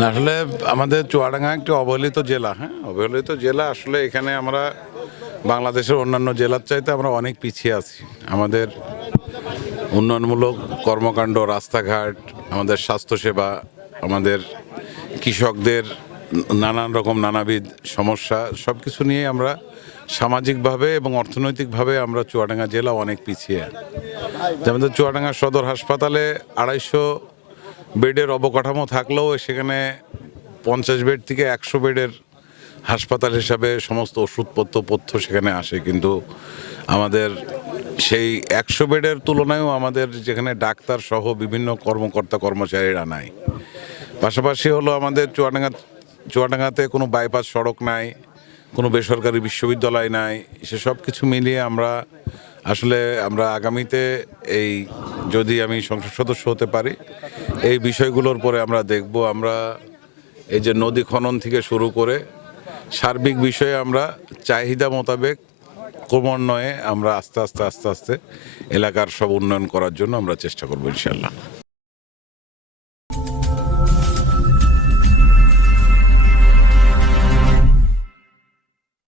না, আসলে আমাদের চুয়াডাঙ্গা একটি অবহেলিত জেলা। হ্যাঁ, অবহেলিত জেলা। আসলে এখানে আমরা বাংলাদেশের অন্যান্য জেলার চাইতে আমরা অনেক পিছিয়ে আছি। আমাদের উন্নয়নমূলক কর্মকাণ্ড, রাস্তাঘাট, আমাদের স্বাস্থ্যসেবা, আমাদের কৃষকদের নানান রকম নানাবিধ সমস্যা, সব কিছু নিয়ে আমরা সামাজিকভাবে এবং অর্থনৈতিকভাবে আমরা চুয়াডাঙ্গা জেলা অনেক পিছিয়ে। যেমন চুয়াডাঙ্গা সদর হাসপাতালে 250 বেডের অবকাঠামো থাকলেও সেখানে 50 বেড থেকে 100 বেডের হাসপাতাল হিসাবে সমস্ত ওষুধপত্র সেখানে আসে, কিন্তু আমাদের সেই 100 বেডের তুলনায়ও আমাদের যেখানে ডাক্তার সহ বিভিন্ন কর্মকর্তা কর্মচারীরা নাই। পাশাপাশি হলো আমাদের চুয়াডাঙ্গাতে কোনো বাইপাস সড়ক নাই, কোনো বেসরকারি বিশ্ববিদ্যালয় নাই। সেসব কিছু মিলিয়ে আমরা আগামীতে এই, যদি আমি সংসদ সদস্য হতে পারি, এই বিষয়গুলোর পরে আমরা দেখব। আমরা এই যে নদী খনন থেকে শুরু করে সার্বিক বিষয়ে আমরা চাহিদা মোতাবেক ক্রমান্বয়ে আমরা আস্তে আস্তে এলাকার সব উন্নয়ন করার জন্য আমরা চেষ্টা করবো ইনশাল্লাহ।